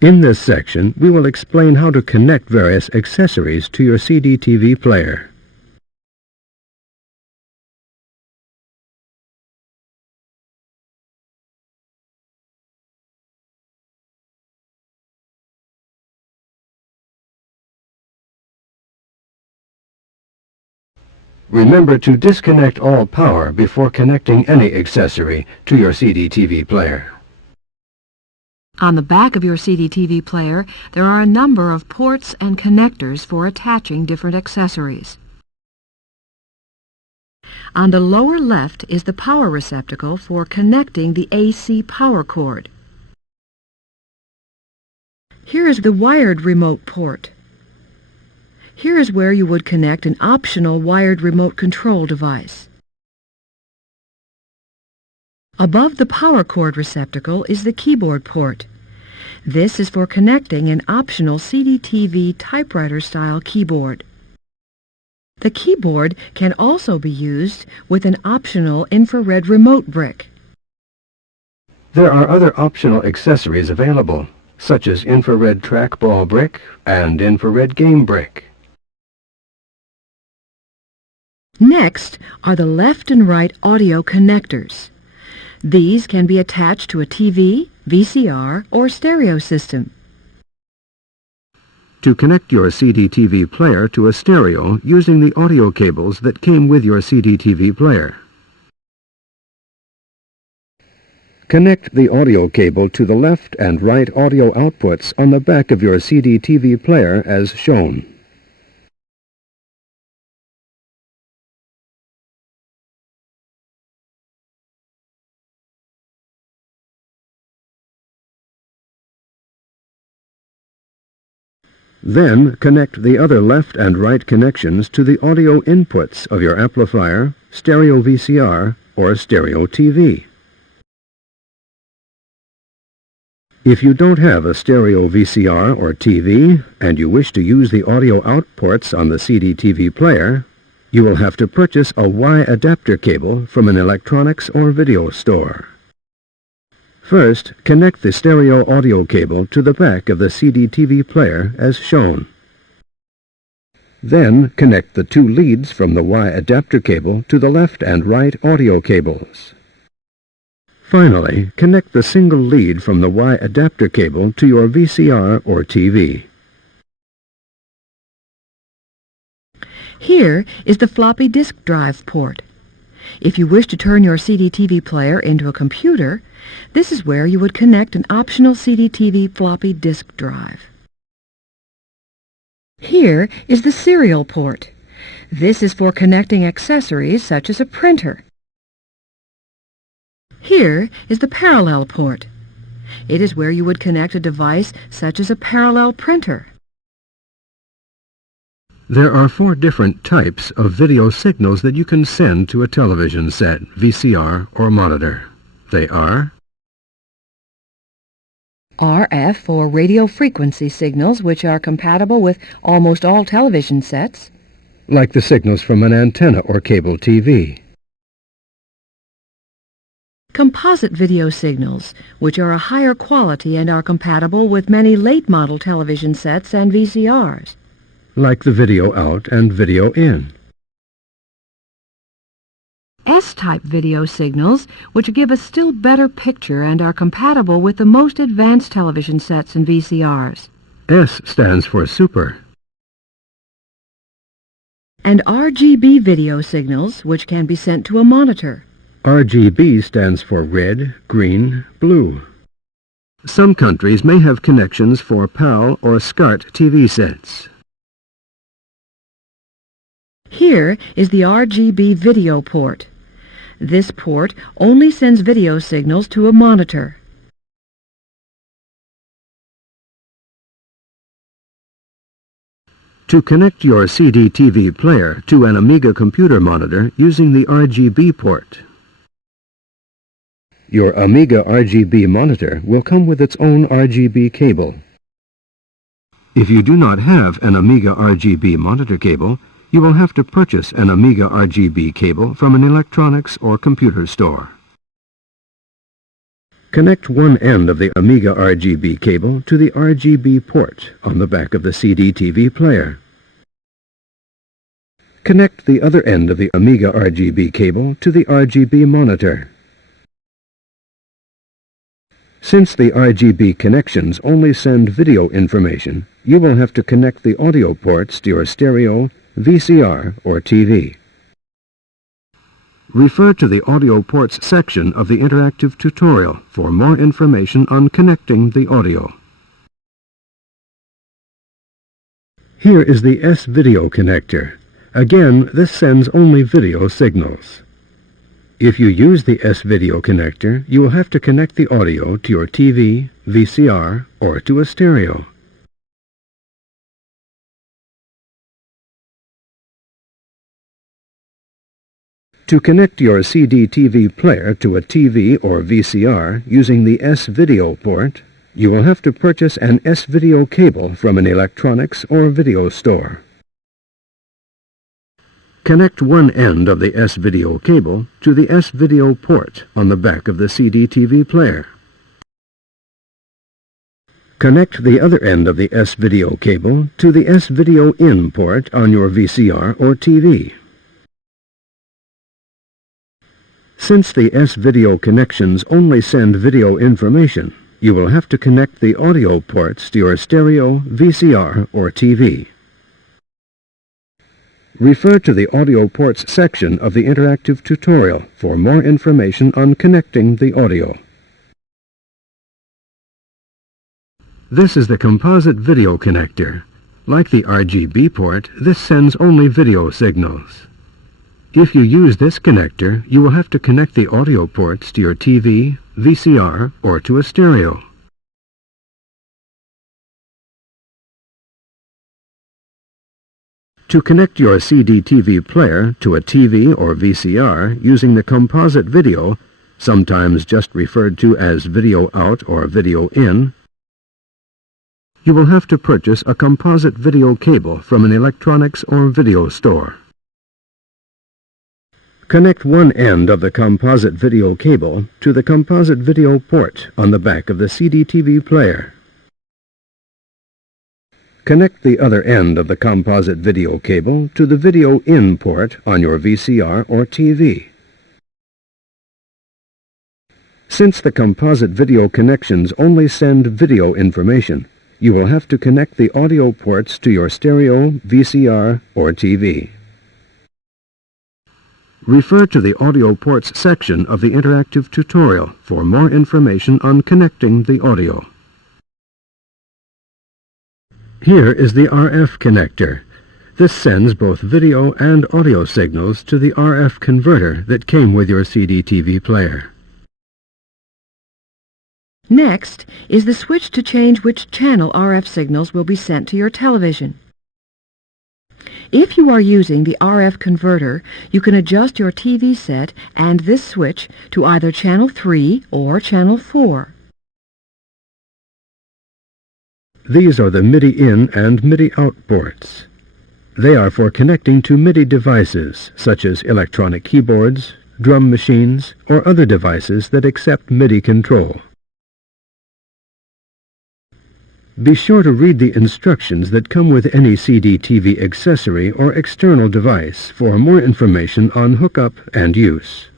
In this section, we will explain how to connect various accessories to your CDTV player. Remember to disconnect all power before connecting any accessory to your CDTV player. On the back of your CDTV player, there are a number of ports and connectors for attaching different accessories. On the lower left is the power receptacle for connecting the AC power cord. Here is the wired remote port. Here is where you would connect an optional wired remote control device. Above the power cord receptacle is the keyboard port. This is for connecting an optional CDTV typewriter-style keyboard. The keyboard can also be used with an optional infrared remote brick. There are other optional accessories available, such as infrared trackball brick and infrared game brick. Next are the left and right audio connectors. These can be attached to a TV, VCR, or stereo system. To connect your CDTV player to a stereo using the audio cables that came with your CDTV player. Connect the audio cable to the left and right audio outputs on the back of your CDTV player as shown. Then connect the other left and right connections to the audio inputs of your amplifier, stereo VCR, or stereo TV. If you don't have a stereo VCR or TV and you wish to use the audio outputs on the CDTV player, you will have to purchase a Y adapter cable from an electronics or video store. First, connect the stereo audio cable to the back of the CDTV player as shown. Then, connect the two leads from the Y adapter cable to the left and right audio cables. Finally, connect the single lead from the Y adapter cable to your VCR or TV. Here is the floppy disk drive port. If you wish to turn your CDTV player into a computer, this is where you would connect an optional CDTV floppy disk drive. Here is the serial port. This is for connecting accessories such as a printer. Here is the parallel port. It is where you would connect a device such as a parallel printer. There are 4 different types of video signals that you can send to a television set, VCR, or monitor. They are RF, or radio frequency signals, which are compatible with almost all television sets, like the signals from an antenna or cable TV. Composite video signals, which are a higher quality and are compatible with many late-model television sets and VCRs, like the video out and video in. S-type video signals, which give a still better picture and are compatible with the most advanced television sets and VCRs. S stands for super. And RGB video signals, which can be sent to a monitor. RGB stands for red, green, blue. Some countries may have connections for PAL or SCART TV sets. Here is the RGB video port. This port only sends video signals to a monitor. To connect your CDTV player to an Amiga computer monitor using the RGB port. Your Amiga RGB monitor will come with its own RGB cable. If you do not have an Amiga RGB monitor cable, you will have to purchase an Amiga RGB cable from an electronics or computer store. Connect one end of the Amiga RGB cable to the RGB port on the back of the CDTV player. Connect the other end of the Amiga RGB cable to the RGB monitor. Since the RGB connections only send video information, you will have to connect the audio ports to your stereo, VCR, or TV. Refer to the audio ports section of the interactive tutorial for more information on connecting the audio. Here is the S-Video connector. Again, this sends only video signals. If you use the S-Video connector, you will have to connect the audio to your TV, VCR, or to a stereo. To connect your CDTV player to a TV or VCR using the S-Video port, you will have to purchase an S-Video cable from an electronics or video store. Connect one end of the S-Video cable to the S-Video port on the back of the CDTV player. Connect the other end of the S-Video cable to the S-Video in port on your VCR or TV. Since the S-Video connections only send video information, you will have to connect the audio ports to your stereo, VCR, or TV. Refer to the audio ports section of the interactive tutorial for more information on connecting the audio. This is the composite video connector. Like the RGB port, this sends only video signals. If you use this connector, you will have to connect the audio ports to your TV, VCR, or to a stereo. To connect your CDTV player to a TV or VCR using the composite video, sometimes just referred to as video out or video in, you will have to purchase a composite video cable from an electronics or video store. Connect one end of the composite video cable to the composite video port on the back of the CDTV player. Connect the other end of the composite video cable to the video in port on your VCR or TV. Since the composite video connections only send video information, you will have to connect the audio ports to your stereo, VCR, or TV. Refer to the audio ports section of the interactive tutorial for more information on connecting the audio. Here is the RF connector. This sends both video and audio signals to the RF converter that came with your CDTV player. Next is the switch to change which channel RF signals will be sent to your television. If you are using the RF converter, you can adjust your TV set and this switch to either channel 3 or channel 4. These are the MIDI in and MIDI out ports. They are for connecting to MIDI devices such as electronic keyboards, drum machines, or other devices that accept MIDI control. Be sure to read the instructions that come with any CDTV accessory or external device for more information on hookup and use.